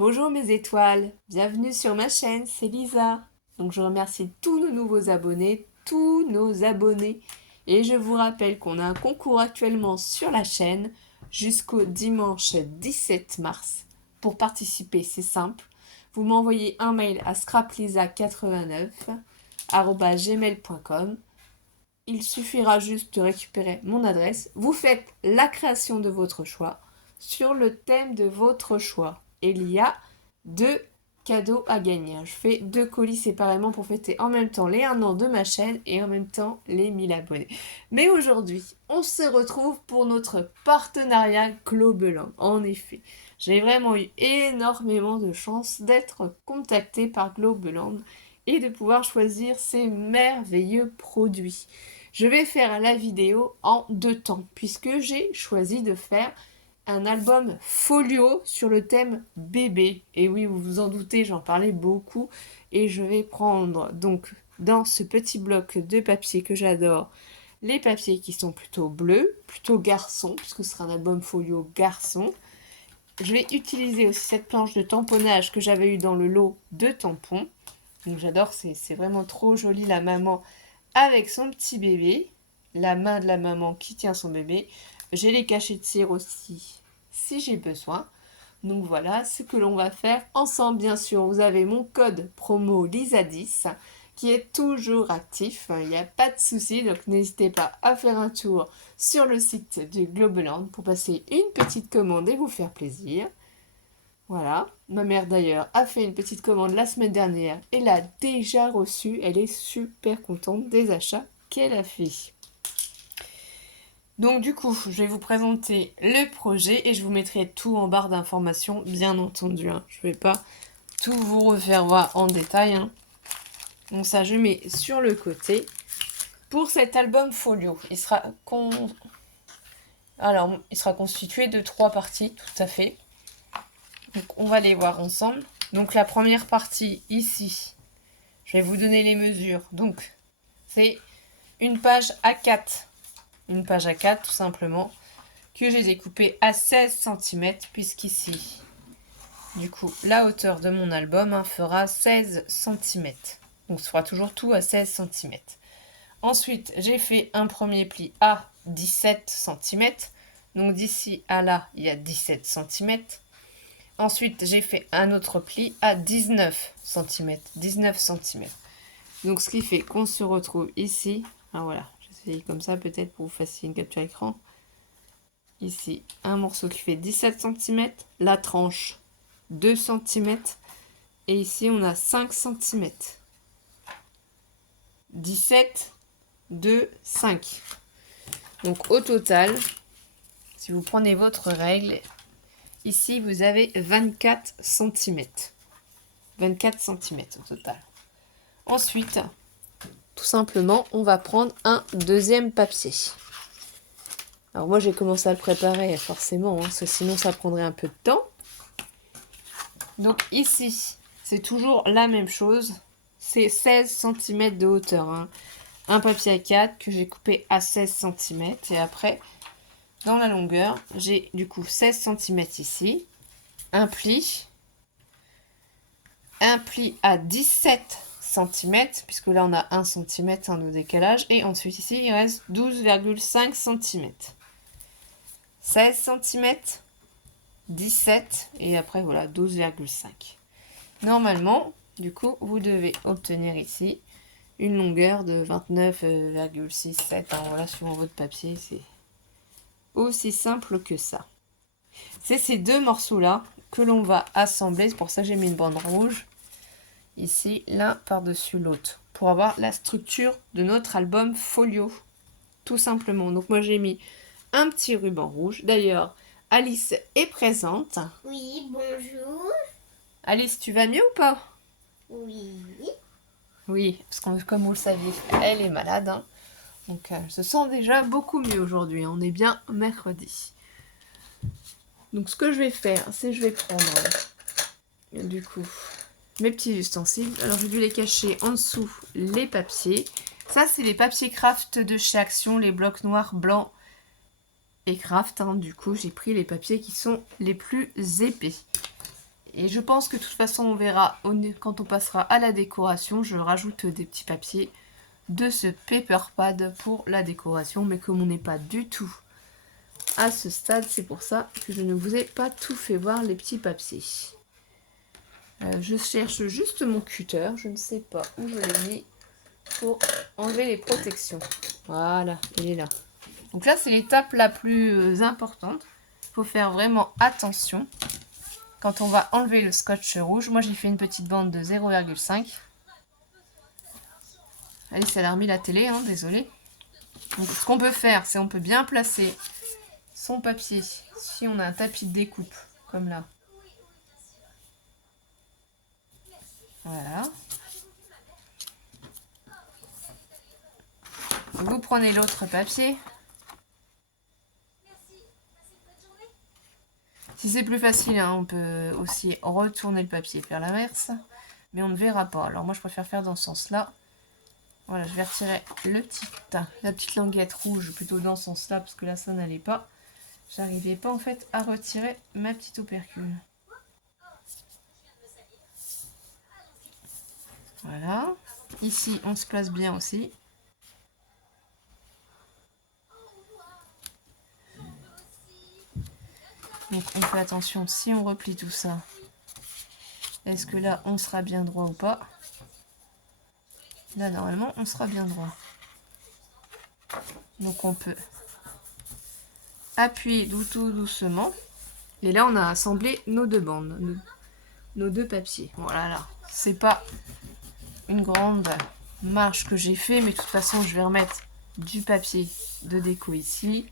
Bonjour mes étoiles, bienvenue sur ma chaîne, c'est Lisa. Donc je remercie tous nos nouveaux abonnés, tous nos abonnés. Et je vous rappelle qu'on a un concours actuellement sur la chaîne jusqu'au dimanche 17 mars. Pour participer, c'est simple. Vous m'envoyez un mail à scraplisa89@gmail.com. Il suffira juste de récupérer mon adresse. Vous faites la création de votre choix sur le thème de votre choix. Et il y a 2 cadeaux à gagner. Je fais 2 colis séparément pour fêter en même temps les 1 an de ma chaîne et en même temps les 1000 abonnés. Mais aujourd'hui, on se retrouve pour notre partenariat Globeland. En effet, j'ai vraiment eu énormément de chance d'être contactée par Globeland et de pouvoir choisir ces merveilleux produits. Je vais faire la vidéo en 2 temps puisque j'ai choisi de faire un album folio sur le thème bébé. Et oui, vous vous en doutez, j'en parlais beaucoup. Et je vais prendre donc dans ce petit bloc de papier que j'adore, les papiers qui sont plutôt bleus, plutôt garçon, puisque ce sera un album folio garçon. Je vais utiliser aussi cette planche de tamponnage que j'avais eu dans le lot de tampons. Donc j'adore, c'est vraiment trop joli la maman avec son petit bébé. La main de la maman qui tient son bébé. J'ai les cachets de cire aussi si j'ai besoin. Donc voilà ce que l'on va faire ensemble. Bien sûr, vous avez mon code promo LISA10 qui est toujours actif. Il n'y a pas de souci, donc n'hésitez pas à faire un tour sur le site du Globeland pour passer une petite commande et vous faire plaisir. Voilà, ma mère d'ailleurs a fait une petite commande la semaine dernière et l'a déjà reçue. Elle est super contente des achats qu'elle a fait. Donc du coup, je vais vous présenter le projet et je vous mettrai tout en barre d'informations, bien entendu. Je ne vais pas tout vous refaire voir en détail. Donc ça, je mets sur le côté. Pour cet album folio, il sera constitué de 3 parties, tout à fait. Donc on va les voir ensemble. Donc la première partie ici, je vais vous donner les mesures. Donc c'est une page A4. Une page A4 tout simplement, que j'ai découpée à 16 cm, puisqu'ici, du coup, la hauteur de mon album fera 16 cm. Donc ce sera toujours tout à 16 cm. Ensuite, j'ai fait un premier pli à 17 cm. Donc d'ici à là, il y a 17 cm. Ensuite, j'ai fait un autre pli à 19 cm. 19 cm. Donc ce qui fait qu'on se retrouve ici. Ah voilà, j'essaye comme ça peut-être pour vous faciliter une capture écran. Ici, un morceau qui fait 17 cm. La tranche, 2 cm. Et ici, on a 5 cm. 17, 2, 5. Donc au total, si vous prenez votre règle, ici vous avez 24 cm. 24 cm au total. Ensuite, tout simplement, on va prendre un deuxième papier. Alors moi j'ai commencé à le préparer forcément, parce que sinon ça prendrait un peu de temps. Donc ici, c'est toujours la même chose. C'est 16 cm de hauteur. Un papier A4 que j'ai coupé à 16 cm. Et après, dans la longueur, j'ai du coup 16 cm ici. Un pli à 17 cm, puisque là on a 1 cm de décalage. Et ensuite ici, il reste 12,5 cm. 16 cm, 17 et après voilà 12,5. Normalement, du coup, vous devez obtenir ici une longueur de 29,67. Voilà, suivant votre papier, c'est aussi simple que ça. C'est ces deux morceaux-là que l'on va assembler. C'est pour ça que j'ai mis une bande rouge ici, l'un par-dessus l'autre, pour avoir la structure de notre album folio, tout simplement. Donc moi, j'ai mis un petit ruban rouge. D'ailleurs, Alice est présente. Oui, bonjour. Alice, tu vas mieux ou pas? Oui. Oui, parce que comme vous le saviez, elle est malade. Donc elle se sent déjà beaucoup mieux aujourd'hui. On est bien mercredi. Donc ce que je vais faire, c'est que je vais prendre du coup mes petits ustensiles. Alors j'ai dû les cacher en dessous les papiers. Ça c'est les papiers craft de chez Action, les blocs noirs, blancs et craft. Du coup j'ai pris les papiers qui sont les plus épais. Et je pense que de toute façon, on verra quand on passera à la décoration. Je rajoute des petits papiers de ce paper pad pour la décoration. Mais comme on n'est pas du tout à ce stade, c'est pour ça que je ne vous ai pas tout fait voir les petits papiers. Je cherche juste mon cutter. Je ne sais pas où je l'ai mis pour enlever les protections. Voilà, il est là. Donc là, c'est l'étape la plus importante. Il faut faire vraiment attention quand on va enlever le scotch rouge. Moi, j'ai fait une petite bande de 0,5. Allez, ça a remis la télé, hein, désolé. Donc, ce qu'on peut faire, c'est on peut bien placer son papier si on a un tapis de découpe, comme là. Voilà. Vous prenez l'autre papier. Si c'est plus facile, hein, on peut aussi retourner le papier, faire l'inverse. Mais on ne verra pas. Alors moi, je préfère faire dans ce sens-là. Voilà, je vais retirer la petite languette rouge plutôt dans ce sens-là, parce que là, ça n'allait pas. J'arrivais pas, en fait, à retirer ma petite opercule. Voilà. Ici, on se place bien aussi. Donc on fait attention, si on replie tout ça, est-ce que là on sera bien droit ou pas? Là normalement on sera bien droit. Donc on peut appuyer tout doucement. Et là on a assemblé nos deux bandes, nos deux papiers. Voilà, là, c'est pas une grande marche que j'ai fait, mais de toute façon je vais remettre du papier de déco ici.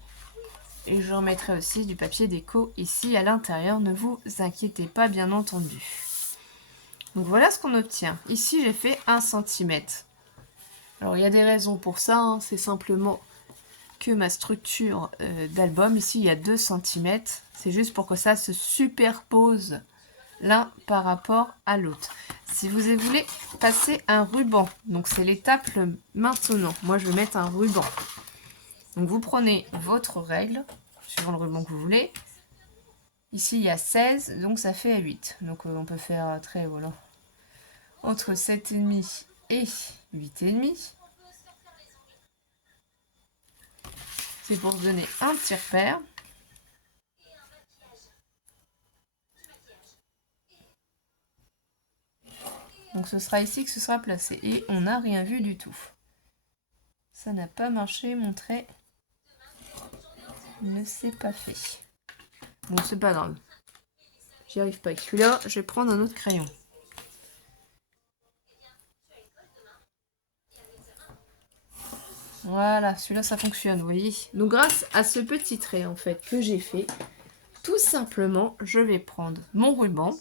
Et je remettrai aussi du papier déco ici à l'intérieur, ne vous inquiétez pas bien entendu. Donc voilà ce qu'on obtient. Ici j'ai fait 1 cm. Alors il y a des raisons pour ça, hein. C'est simplement que ma structure d'album, ici il y a 2 cm. C'est juste pour que ça se superpose l'un par rapport à l'autre. Si vous voulez passer un ruban, donc c'est l'étape maintenant. Moi je vais mettre un ruban. Donc vous prenez votre règle, suivant le ruban que vous voulez. Ici il y a 16, donc ça fait 8. Donc on peut faire très voilà, entre 7,5 et 8,5. C'est pour se donner un petit repère. Donc ce sera ici que ce sera placé. Et on n'a rien vu du tout. Ça n'a pas marché, mon trait ne s'est pas fait. Bon, c'est pas grave. J'y arrive pas avec celui-là, je vais prendre un autre crayon. Voilà, celui-là ça fonctionne, vous voyez. Donc grâce à ce petit trait en fait que j'ai fait, tout simplement, je vais prendre mon ruban,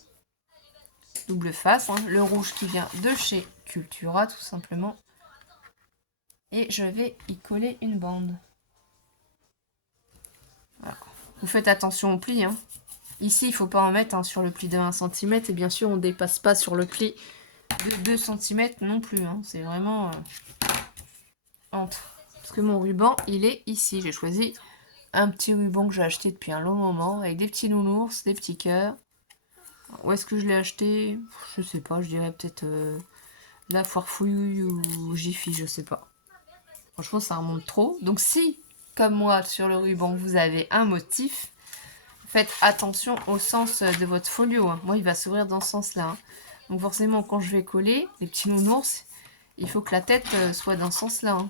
double face, hein, le rouge qui vient de chez Cultura tout simplement. Et je vais y coller une bande. Voilà. Vous faites attention au pli, hein. Ici, il ne faut pas en mettre sur le pli de 1 cm. Et bien sûr, on ne dépasse pas sur le pli de 2 cm non plus. Hein. C'est vraiment entre. Parce que mon ruban, il est ici. J'ai choisi un petit ruban que j'ai acheté depuis un long moment. Avec des petits nounours, des petits cœurs. Où est-ce que je l'ai acheté? Je sais pas. Je dirais peut-être la Foire Fouille ou Jiffy. Je sais pas. Franchement, ça remonte trop. Donc si, comme moi, sur le ruban, vous avez un motif... Faites attention au sens de votre folio. Hein. Moi, il va s'ouvrir dans ce sens-là. Hein. Donc forcément, quand je vais coller, les petits nounours, il faut que la tête soit dans ce sens-là. Hein.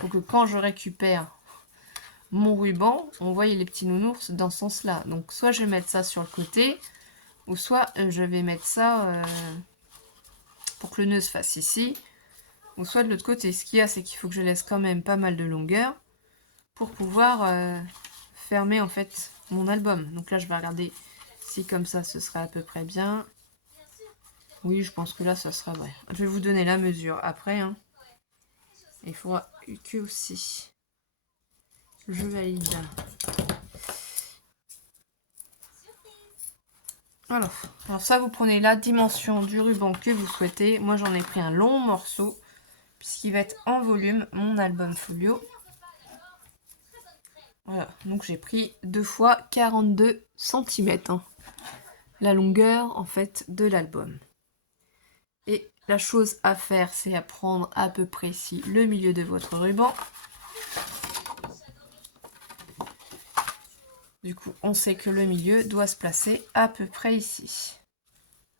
Pour que quand je récupère mon ruban, on voit les petits nounours dans ce sens-là. Donc soit je vais mettre ça sur le côté, ou soit je vais mettre ça pour que le nœud se fasse ici, ou soit de l'autre côté. Ce qu'il y a, c'est qu'il faut que je laisse quand même pas mal de longueur pour pouvoir fermer en fait mon album. Donc là je vais regarder si comme ça ce sera à peu près bien. Oui, je pense que là ça sera vrai. Je vais vous donner la mesure après. Hein. Il faudra que aussi je valide. Alors ça vous prenez la dimension du ruban que vous souhaitez. Moi j'en ai pris un long morceau puisqu'il va être en volume mon album folio. Voilà, donc j'ai pris 2 fois 42 cm. Hein. la longueur en fait de l'album. Et la chose à faire, c'est à prendre à peu près ici le milieu de votre ruban. Du coup, on sait que le milieu doit se placer à peu près ici.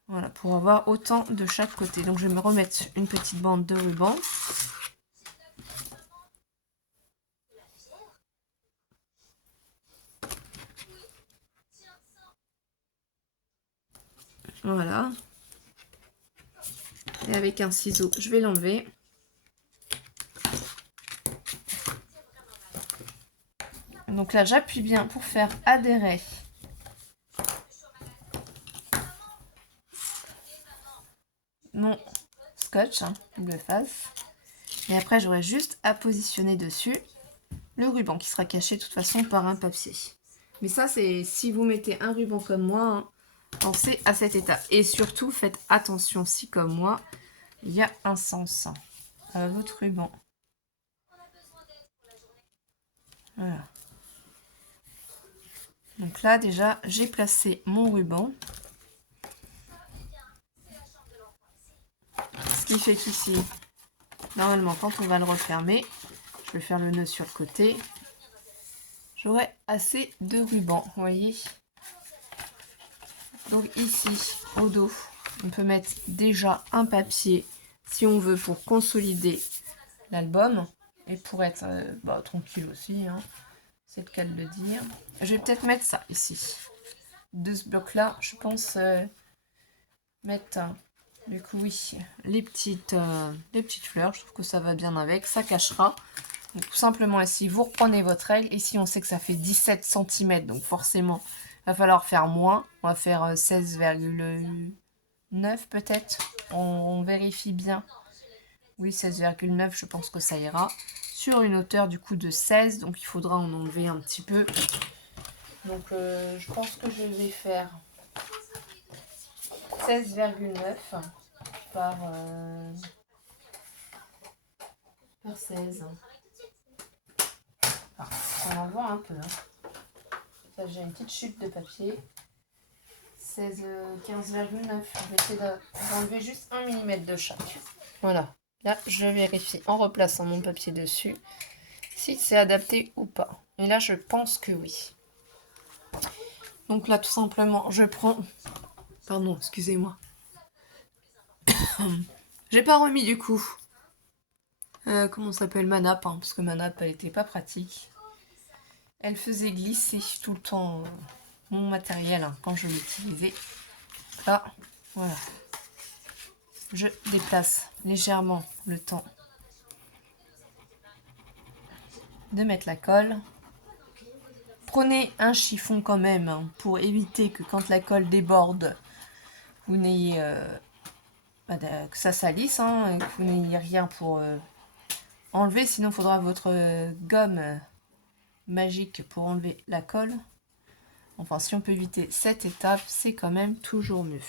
Voilà, pour avoir autant de chaque côté. Donc je vais me remettre une petite bande de ruban. Voilà. Et avec un ciseau, je vais l'enlever. Donc là, j'appuie bien pour faire adhérer mon scotch, double face. Et après, j'aurai juste à positionner dessus le ruban qui sera caché de toute façon par un papier. Mais ça, c'est si vous mettez un ruban comme moi, pensez à cette étape. Et surtout, faites attention si comme moi, il y a un sens à votre ruban. Voilà. Donc là, déjà, j'ai placé mon ruban. Ce qui fait qu'ici, normalement, quand on va le refermer, je vais faire le nœud sur le côté. J'aurai assez de ruban, vous voyez. Donc ici, au dos, on peut mettre déjà un papier, si on veut, pour consolider l'album. Et pour être tranquille aussi, c'est le cas de le dire. Je vais peut-être mettre ça ici. De ce bloc-là, je pense mettre, du coup, oui, les petites fleurs. Je trouve que ça va bien avec, ça cachera. Donc, tout simplement ici, vous reprenez votre règle. Ici, on sait que ça fait 17 cm, donc forcément, il va falloir faire moins. On va faire 16,9 peut-être. On vérifie bien. Oui, 16,9, je pense que ça ira. Sur une hauteur du coup de 16, donc il faudra en enlever un petit peu. Donc je pense que je vais faire 16,9 par 16. Enfin, on en voit un peu. Ça, j'ai une petite chute de papier. 16, 15,9. Je vais essayer d'enlever juste 1 mm de chaque. Voilà. Là, je vérifie en replaçant mon papier dessus si c'est adapté ou pas. Et là, je pense que oui. Donc là, tout simplement, je prends... Pardon, excusez-moi. J'ai pas remis du coup. Comment s'appelle ma nappe, parce que ma nappe, elle était pas pratique. Elle faisait glisser tout le temps mon matériel quand je l'utilisais. Là, voilà. Je déplace légèrement le temps de mettre la colle. Prenez un chiffon quand même pour éviter que quand la colle déborde, vous n'ayez que ça salisse, et que vous n'ayez rien pour enlever. Sinon, il faudra votre gomme magique pour enlever la colle. Enfin, si on peut éviter cette étape, c'est quand même toujours mieux.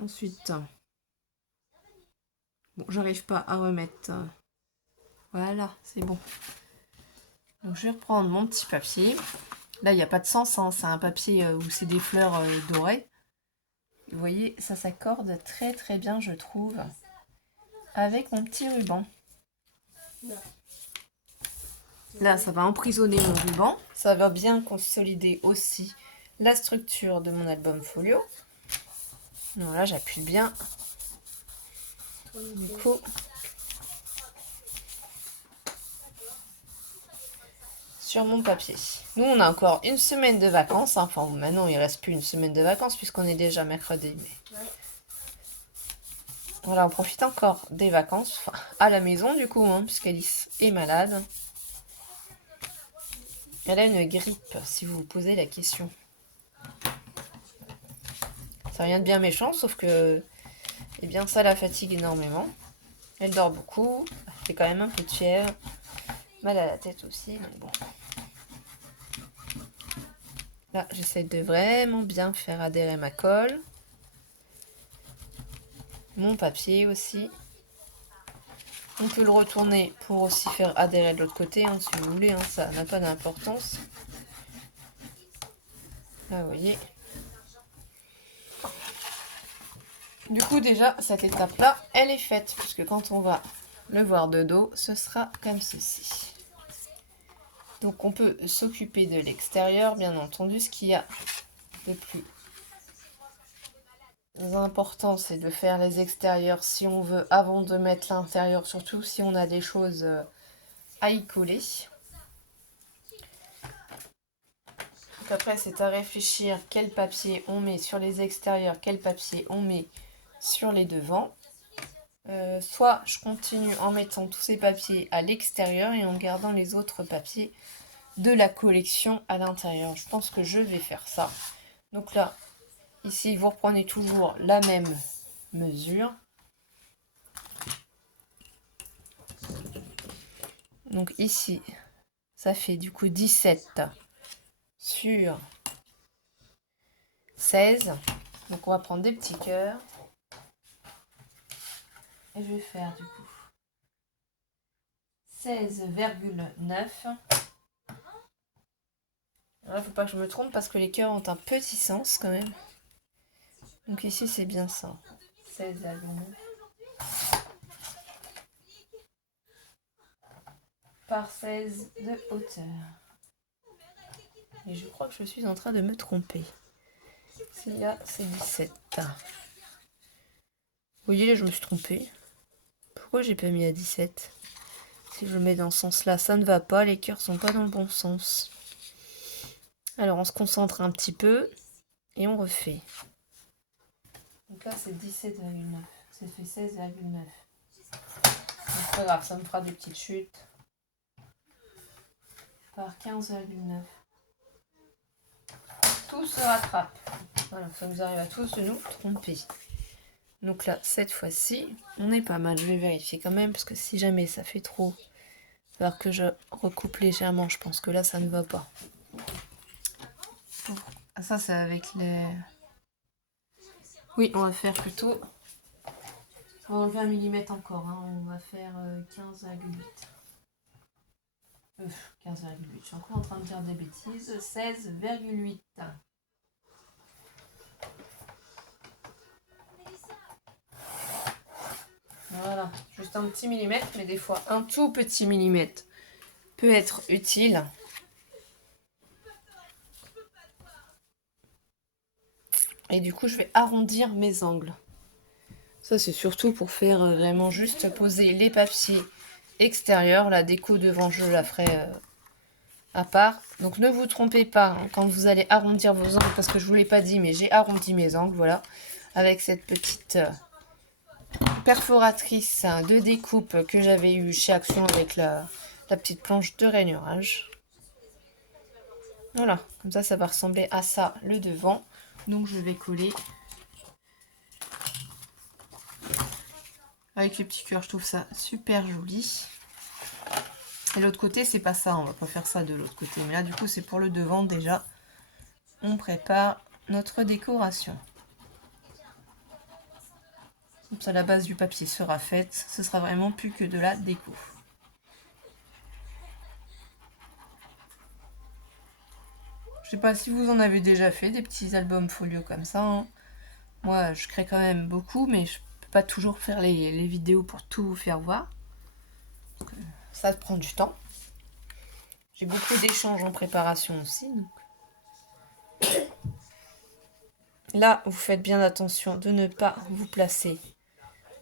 Ensuite, bon, j'arrive pas à remettre. Voilà, c'est bon. Donc, je vais reprendre mon petit papier. Là, il n'y a pas de sens, c'est un papier où c'est des fleurs dorées. Vous voyez, ça s'accorde très très bien, je trouve, avec mon petit ruban. Là, ça va emprisonner mon ruban. Ça va bien consolider aussi la structure de mon album folio. Voilà, j'appuie bien. Du coup, sur mon papier. Nous, on a encore une semaine de vacances. Enfin, maintenant, il ne reste plus une semaine de vacances puisqu'on est déjà mercredi. Mais... voilà, on profite encore des vacances. Enfin, à la maison, du coup, puisqu'Alice est malade. Elle a une grippe, si vous vous posez la question. Ça rien de bien méchant, sauf que, eh bien, ça la fatigue énormément. Elle dort beaucoup, elle fait quand même un peu de fièvre, mal à la tête aussi, donc bon. Là, j'essaie de vraiment bien faire adhérer ma colle. Mon papier aussi. On peut le retourner pour aussi faire adhérer de l'autre côté, si vous voulez, ça n'a pas d'importance. Là, vous voyez. Du coup, déjà, cette étape-là, elle est faite. Puisque quand on va le voir de dos, ce sera comme ceci. Donc, on peut s'occuper de l'extérieur, bien entendu. Ce qu'il y a de plus important, c'est de faire les extérieurs si on veut, avant de mettre l'intérieur. Surtout si on a des choses à y coller. Donc après, c'est à réfléchir quel papier on met sur les extérieurs, quel papier on met sur les devants. Soit je continue en mettant tous ces papiers à l'extérieur et en gardant les autres papiers de la collection à l'intérieur. Je pense que je vais faire ça. Donc là, ici, vous reprenez toujours la même mesure. Donc ici, ça fait du coup 17 sur 16. Donc on va prendre des petits cœurs. Et je vais faire du coup 16,9. Là, faut pas que je me trompe parce que les cœurs ont un petit sens quand même. Donc ici, c'est bien ça. 16,9 par 16 de hauteur. Et je crois que je suis en train de me tromper. Si là, c'est 17. Vous voyez, là, je me suis trompée. Pourquoi j'ai pas mis à 17? Si je le mets dans ce sens-là, ça ne va pas. Les cœurs sont pas dans le bon sens. Alors, on se concentre un petit peu et on refait. Donc là, c'est 17,9. Ça fait 16,9. C'est pas grave, ça me fera des petites chutes. Par 15,9. Tout se rattrape. Voilà, ça nous arrive à tous de nous tromper. Donc là, cette fois-ci, on est pas mal. Je vais vérifier quand même, parce que si jamais ça fait trop, il va falloir que je recoupe légèrement. Je pense que là, ça ne va pas. Ça, c'est avec les... Oui, on va faire plutôt... On va enlever 1 mm encore. Hein. On va faire 15,8. 15,8. Je suis encore en train de dire des bêtises. 16,8. Voilà, juste un petit millimètre, mais des fois un tout petit millimètre peut être utile. Et du coup, je vais arrondir mes angles. Ça, c'est surtout pour faire vraiment juste poser les papiers extérieurs. La déco devant, je la ferai à part. Donc, ne vous trompez pas hein, quand vous allez arrondir vos angles, parce que je ne vous l'ai pas dit, mais j'ai arrondi mes angles, voilà. Avec cette petite perforatrice de découpe que j'avais eue chez Action avec la petite planche de rainurage. Voilà, comme ça va ressembler à ça le devant. Donc je vais coller avec les petits cœurs, je trouve ça super joli. Et l'autre côté, c'est pas ça, on va pas faire ça de l'autre côté. Mais là, du coup, c'est pour le devant déjà. On prépare notre décoration. Comme ça, la base du papier sera faite. Ce sera vraiment plus que de la déco. Je sais pas si vous en avez déjà fait, des petits albums folio comme ça. Hein. Moi, je crée quand même beaucoup, mais je peux pas toujours faire les vidéos pour tout vous faire voir. Donc, ça prend du temps. J'ai beaucoup d'échanges en préparation aussi. Donc. Là, vous faites bien attention de ne pas vous placer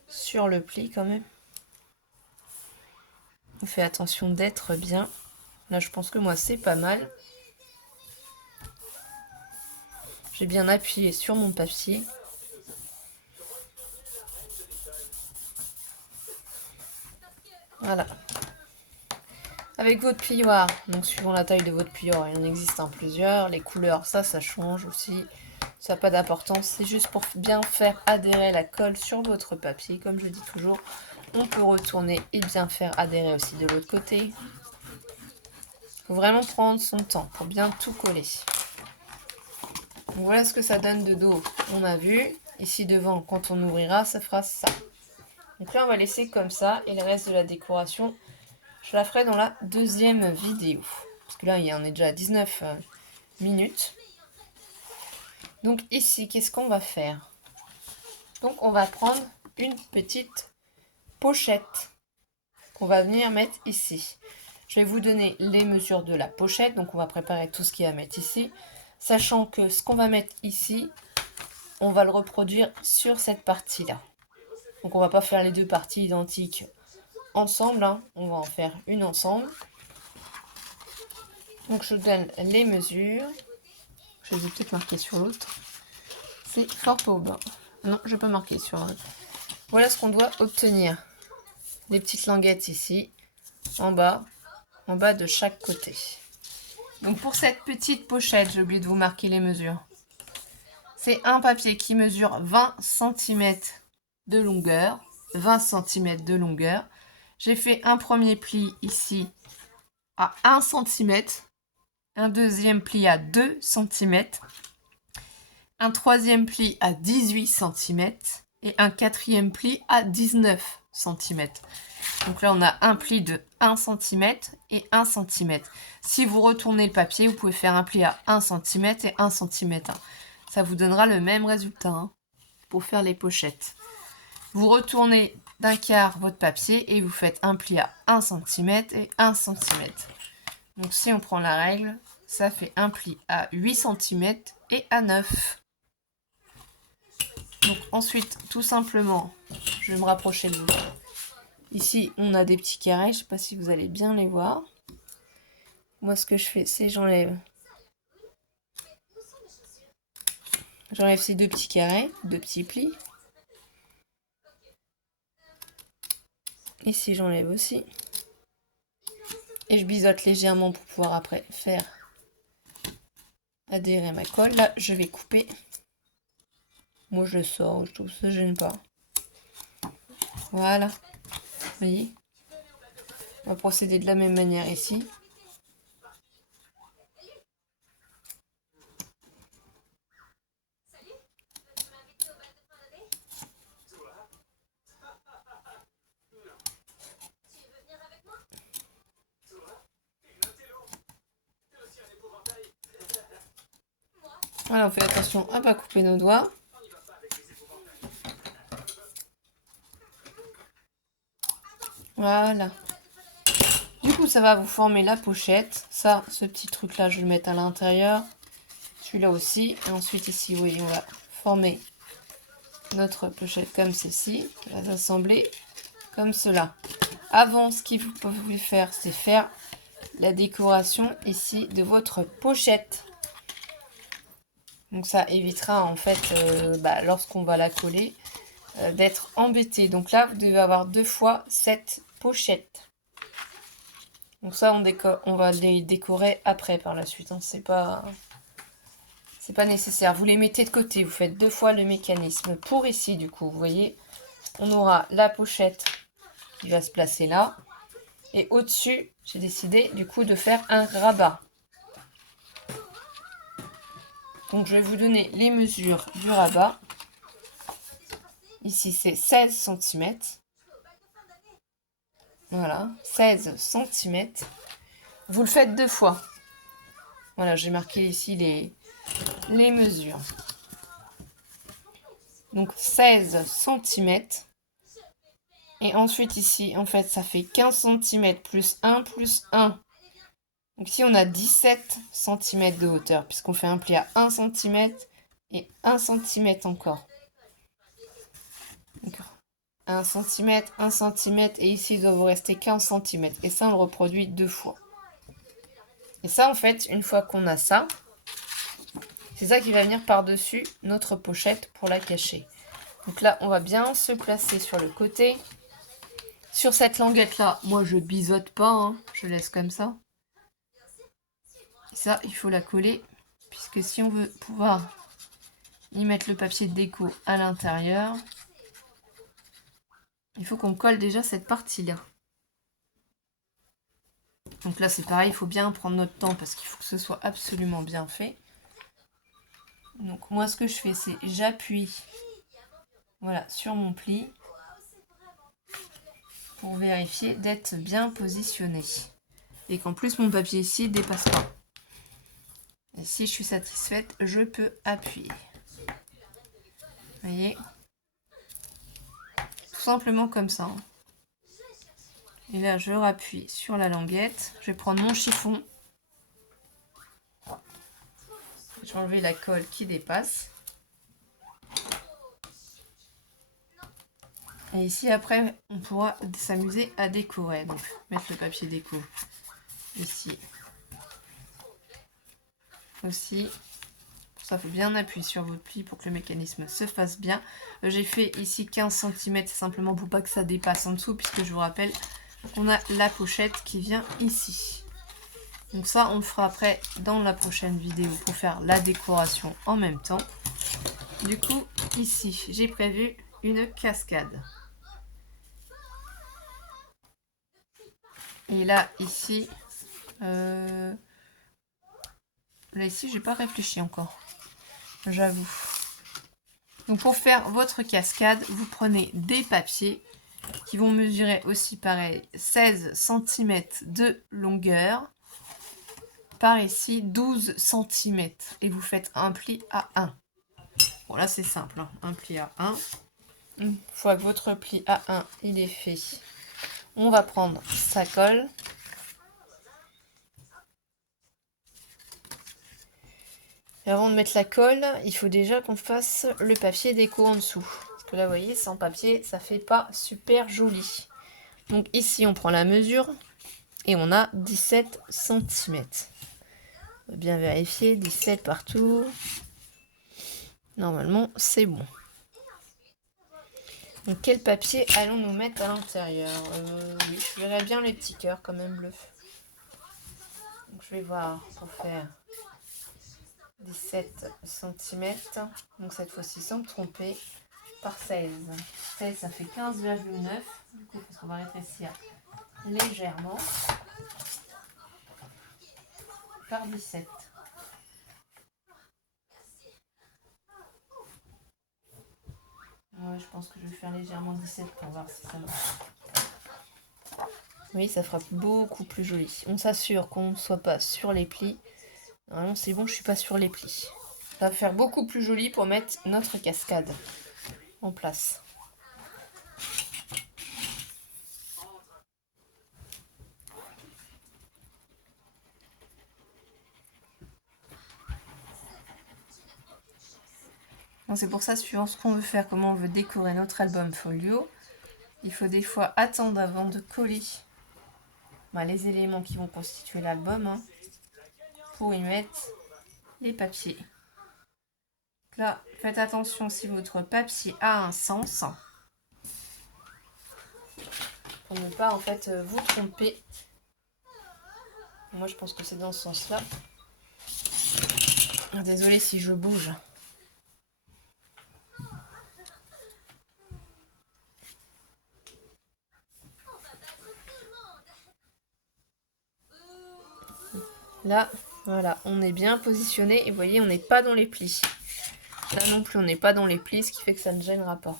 sur le pli quand même. On fait attention d'être bien. Là, je pense que moi, c'est pas mal. J'ai bien appuyé sur mon papier. Voilà. Avec votre plioir, donc suivant la taille de votre plioir, il en existe plusieurs. Les couleurs, ça change aussi. Ça n'a pas d'importance. C'est juste pour bien faire adhérer la colle sur votre papier. Comme je dis toujours, on peut retourner et bien faire adhérer aussi de l'autre côté. Il faut vraiment prendre son temps pour bien tout coller. Donc voilà ce que ça donne de dos. On a vu. Ici devant, quand on ouvrira, ça fera ça. Donc là, on va laisser comme ça. Et le reste de la décoration, je la ferai dans la deuxième vidéo. Parce que là, il y en est déjà à 19 minutes. Donc ici, qu'est-ce qu'on va faire? Donc on va prendre une petite pochette qu'on va venir mettre ici. Je vais vous donner les mesures de la pochette, donc on va préparer tout ce qu'il y a à mettre ici, sachant que ce qu'on va mettre ici, on va le reproduire sur cette partie-là. Donc on va pas faire les deux parties identiques ensemble, hein. On va en faire une ensemble. Donc je vous donne les mesures. Je les ai peut-être marquées sur l'autre. C'est fort au bas. Non, je vais pas marquer sur l'autre. Voilà ce qu'on doit obtenir. Les petites languettes ici, en bas de chaque côté. Donc pour cette petite pochette, j'ai oublié de vous marquer les mesures. C'est un papier qui mesure 20 cm de longueur. 20 cm de longueur. J'ai fait un premier pli ici à 1 cm. Un deuxième pli à 2 cm. Un troisième pli à 18 cm. Et un quatrième pli à 19 cm. Donc là, on a un pli de 1 cm et 1 cm. Si vous retournez le papier, vous pouvez faire un pli à 1 cm et 1 cm. Ça vous donnera le même résultat pour faire les pochettes. Vous retournez d'un quart votre papier et vous faites un pli à 1 cm et 1 cm. Donc si on prend la règle, ça fait un pli à 8 cm et à 9. Donc ensuite, tout simplement, je vais me rapprocher de vous. Ici, on a des petits carrés, je ne sais pas si vous allez bien les voir. Moi, ce que je fais, c'est j'enlève ces deux petits carrés, deux petits plis. Ici, j'enlève aussi. Et je biseaute légèrement pour pouvoir après faire adhérer ma colle. Là, je vais couper. Moi, je le sors, je trouve que ça ne gêne pas. Voilà. Vous voyez? On va procéder de la même manière ici. Voilà, on fait attention à ne pas couper nos doigts. Voilà. Du coup, ça va vous former la pochette. Ça, ce petit truc-là, je vais le mettre à l'intérieur. Celui-là aussi. Et ensuite, ici, vous voyez, on va former notre pochette comme ceci. On va s'assembler comme cela. Avant, ce que vous pouvez faire, c'est faire la décoration ici de votre pochette. Donc ça évitera en fait, lorsqu'on va la coller, d'être embêté. Donc là, vous devez avoir 2 fois cette pochette. Donc ça, on va les décorer après par la suite. Hein. C'est pas nécessaire. Vous les mettez de côté. Vous faites 2 fois le mécanisme. Pour ici, du coup, vous voyez, on aura la pochette qui va se placer là. Et au-dessus, j'ai décidé du coup de faire un rabat. Donc je vais vous donner les mesures du rabat. Ici c'est 16 cm. Voilà, 16 cm. Vous le faites 2 fois. Voilà, j'ai marqué ici les mesures. Donc 16 cm. Et ensuite ici, en fait, ça fait 15 cm plus 1 plus 1. Donc ici, on a 17 cm de hauteur, puisqu'on fait un pli à 1 cm et 1 cm encore. Donc 1 cm, 1 cm, et ici, il doit vous rester 15 cm. Et ça, on le reproduit 2 fois. Et ça, en fait, une fois qu'on a ça, c'est ça qui va venir par-dessus notre pochette pour la cacher. Donc là, on va bien se placer sur le côté. Sur cette languette-là, moi, je biseaute pas, hein, je laisse comme ça. Ça, il faut la coller, puisque si on veut pouvoir y mettre le papier de déco à l'intérieur, il faut qu'on colle déjà cette partie-là. Donc là, c'est pareil, il faut bien prendre notre temps, parce qu'il faut que ce soit absolument bien fait. Donc moi, ce que je fais, c'est j'appuie voilà, sur mon pli pour vérifier d'être bien positionné. Et qu'en plus, mon papier ici ne dépasse pas. Et si je suis satisfaite, je peux appuyer. Vous voyez? Tout simplement comme ça. Hein. Et là, je rappuie sur la languette. Je vais prendre mon chiffon. Je vais enlever la colle qui dépasse. Et ici, après, on pourra s'amuser à décorer. Donc, mettre le papier déco ici. Aussi. Pour ça, il faut bien appuyer sur vos plis pour que le mécanisme se fasse bien. J'ai fait ici 15 cm, c'est simplement pour pas que ça dépasse en dessous, puisque je vous rappelle qu'on a la pochette qui vient ici. Donc ça, on le fera après dans la prochaine vidéo pour faire la décoration en même temps. Du coup, ici, j'ai prévu une cascade. Et là, ici, là, ici, j'ai pas réfléchi encore. J'avoue. Donc pour faire votre cascade, vous prenez des papiers qui vont mesurer aussi pareil 16 cm de longueur. Par ici 12 cm. Et vous faites un pli à 1. Bon là c'est simple, hein, un pli à 1. Une fois que votre pli à 1 il est fait, on va prendre sa colle. Et avant de mettre la colle, il faut déjà qu'on fasse le papier déco en dessous. Parce que là, vous voyez, sans papier, ça fait pas super joli. Donc ici, on prend la mesure et on a 17 cm. On va bien vérifier, 17 partout. Normalement, c'est bon. Donc quel papier allons-nous mettre à l'intérieur? Oui, je verrais bien les petits cœurs quand même bleus. Donc je vais voir pour faire 17 cm. Donc cette fois-ci sans me tromper. Par 16. 16, ça fait 15,9. Du coup, parce qu'on va rétrécir légèrement. Par 17. Ouais, je pense que je vais faire légèrement 17 pour voir si ça marche. Oui, ça fera beaucoup plus joli. On s'assure qu'on ne soit pas sur les plis. Normalement, c'est bon, je suis pas sur les plis. Ça va faire beaucoup plus joli pour mettre notre cascade en place. C'est pour ça, suivant ce qu'on veut faire, comment on veut décorer notre album folio, il faut des fois attendre avant de coller les éléments qui vont constituer l'album hein, pour y mettre les papiers. Donc là, faites attention si votre papier a un sens pour ne pas en fait vous tromper. Moi, je pense que c'est dans ce sens-là. Désolée si je bouge. Là, voilà, on est bien positionné et vous voyez, on n'est pas dans les plis. Là non plus, on n'est pas dans les plis, ce qui fait que ça ne gênera pas.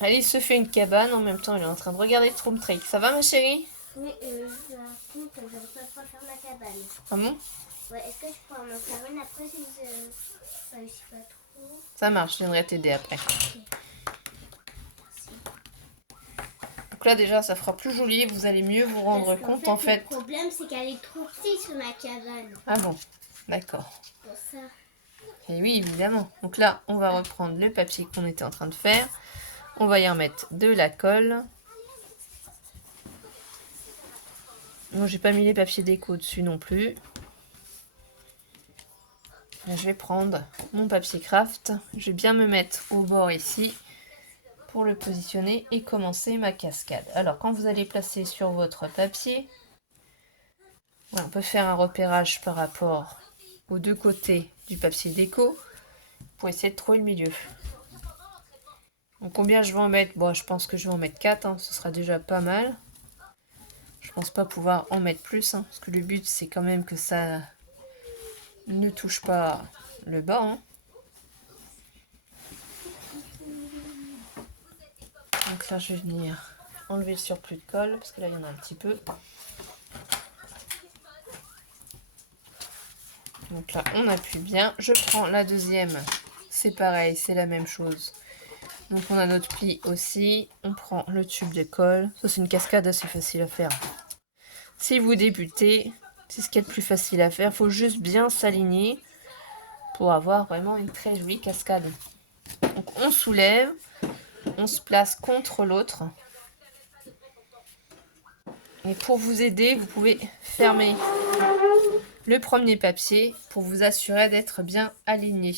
Alice se fait une cabane, en même temps elle est en train de regarder Troom Trick. Ça va ma chérie? Oui, je raconte que je ne peux pas faire ma cabane. Ah bon? Ouais, est-ce que je pourrais m'en faire une après si je réussis pas trop? Ça marche, je viendrai t'aider après. Okay. Donc là déjà ça fera plus joli, vous allez mieux vous rendre compte en fait. Le problème c'est qu'elle est trop petite sur ma cabane. Ah bon, d'accord. Pour ça. Et oui évidemment. Donc là on va reprendre le papier qu'on était en train de faire. On va y remettre de la colle. Moi j'ai pas mis les papiers déco dessus non plus. Là, je vais prendre mon papier craft. Je vais bien me mettre au bord ici pour le positionner et commencer ma cascade. Alors quand vous allez placer sur votre papier, on peut faire un repérage par rapport aux deux côtés du papier déco pour essayer de trouver le milieu. Donc combien je vais en mettre? Bon, je pense que je vais en mettre 4, hein, ce sera déjà pas mal. Je pense pas pouvoir en mettre plus, hein, parce que le but c'est quand même que ça ne touche pas le bas. Hein. Donc là je vais venir enlever le surplus de colle, parce que là il y en a un petit peu. Donc là, on appuie bien. Je prends la deuxième. C'est pareil, c'est la même chose. Donc on a notre pli aussi. On prend le tube de colle. Ça, c'est une cascade assez facile à faire. Si vous débutez, c'est ce qu'il y a de plus facile à faire. Il faut juste bien s'aligner pour avoir vraiment une très jolie cascade. Donc on soulève. On se place contre l'autre. Et pour vous aider, vous pouvez fermer le premier papier pour vous assurer d'être bien aligné.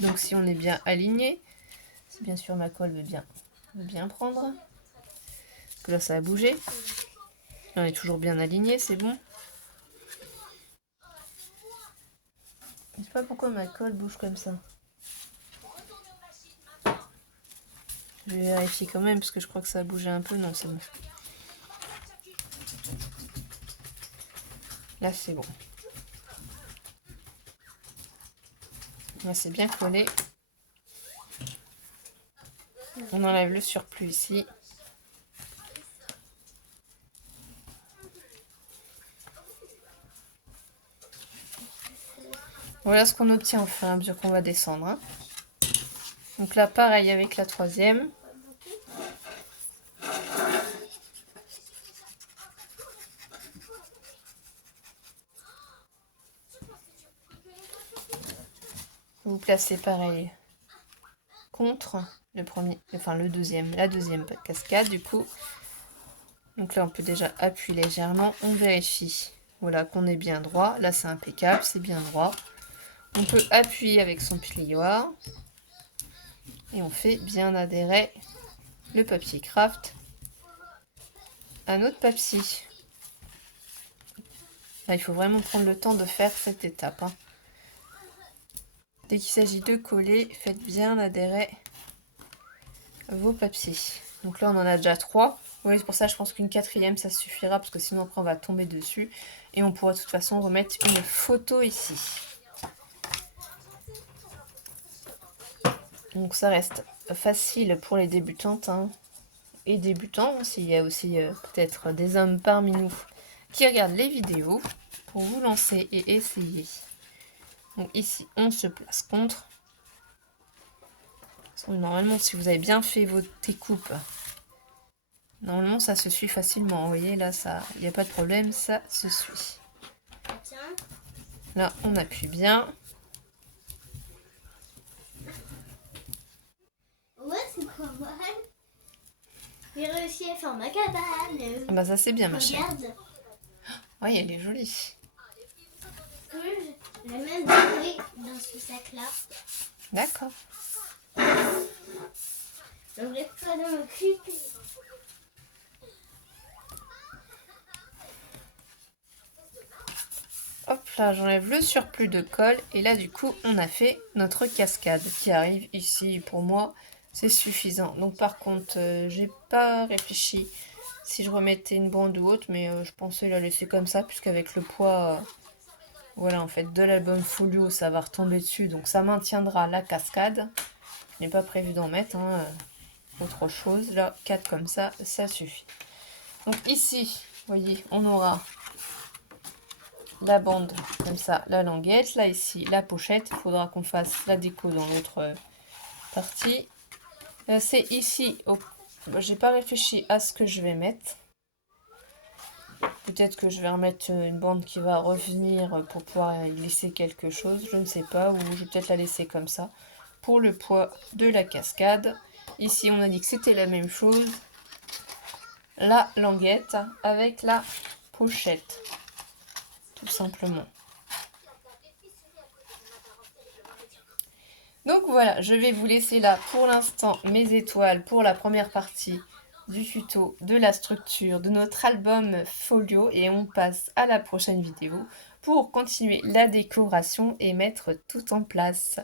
Donc si on est bien aligné, si bien sûr ma colle veut bien prendre, parce que là ça a bougé. On est toujours bien aligné, c'est bon. Je sais pas pourquoi ma colle bouge comme ça. Je vais vérifier quand même parce que je crois que ça a bougé un peu. Non, c'est bon. Là c'est bon. Là c'est bien collé. On enlève le surplus ici. Voilà ce qu'on obtient au fur et à mesure qu'on va descendre. Hein. Donc là, pareil avec la troisième. Vous placez pareil contre le premier, enfin le deuxième, la deuxième cascade du coup. Donc là, on peut déjà appuyer légèrement. On vérifie, voilà, qu'on est bien droit. Là, c'est impeccable, c'est bien droit. On peut appuyer avec son plioir et on fait bien adhérer le papier craft à notre papier. Là, il faut vraiment prendre le temps de faire cette étape. Hein. Dès qu'il s'agit de coller, faites bien adhérer vos papiers. Donc là, on en a déjà 3. Oui, c'est pour ça que je pense qu'une quatrième, ça suffira, parce que sinon après on va tomber dessus. Et on pourra de toute façon remettre une photo ici. Donc ça reste facile pour les débutantes hein, et débutants. S'il y a aussi peut-être des hommes parmi nous qui regardent les vidéos pour vous lancer et essayer. Donc ici, on se place contre. Normalement, si vous avez bien fait vos découpes, normalement ça se suit facilement. Vous voyez, là, il n'y a pas de problème, ça se suit. Là, on appuie bien. Ouais, c'est pas mal. J'ai réussi à faire ma cabane. Ah bah ça c'est bien, ma chère. Regarde. Oui, elle est jolie. J'ai même décoré dans ce sac-là. D'accord. Donc j'ai pas de m'occuper. Hop là, j'enlève le surplus de colle. Et là, du coup, on a fait notre cascade qui arrive ici. Pour moi, c'est suffisant. Donc par contre, j'ai pas réfléchi si je remettais une bande ou autre. Mais je pensais la laisser comme ça, puisqu'avec le poids... voilà, en fait, de l'album Folio, ça va retomber dessus. Donc ça maintiendra la cascade. Je n'ai pas prévu d'en mettre autre chose. Là, 4 comme ça suffit. Donc ici, vous voyez, on aura la bande comme ça, la languette. Là, ici, la pochette. Il faudra qu'on fasse la déco dans l'autre partie. C'est ici, j'ai pas réfléchi à ce que je vais mettre. Peut-être que je vais remettre une bande qui va revenir pour pouvoir y laisser quelque chose. Je ne sais pas, ou je vais peut-être la laisser comme ça. Pour le poids de la cascade. Ici, on a dit que c'était la même chose. La languette avec la pochette. Tout simplement. Donc voilà, je vais vous laisser là pour l'instant mes étoiles pour la première partie du tuto de la structure de notre album Folio et on passe à la prochaine vidéo pour continuer la décoration et mettre tout en place.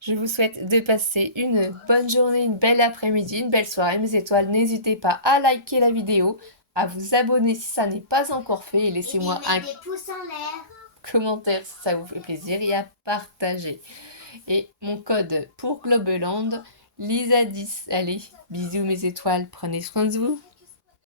Je vous souhaite de passer une bonne journée, une belle après-midi, une belle soirée mes étoiles. N'hésitez pas à liker la vidéo, à vous abonner si ça n'est pas encore fait et laissez-moi un des pouces en l'air. Commentaire si ça vous fait plaisir et à partager. Et mon code pour Globeland, Lisa10. Allez, bisous mes étoiles, prenez soin de vous.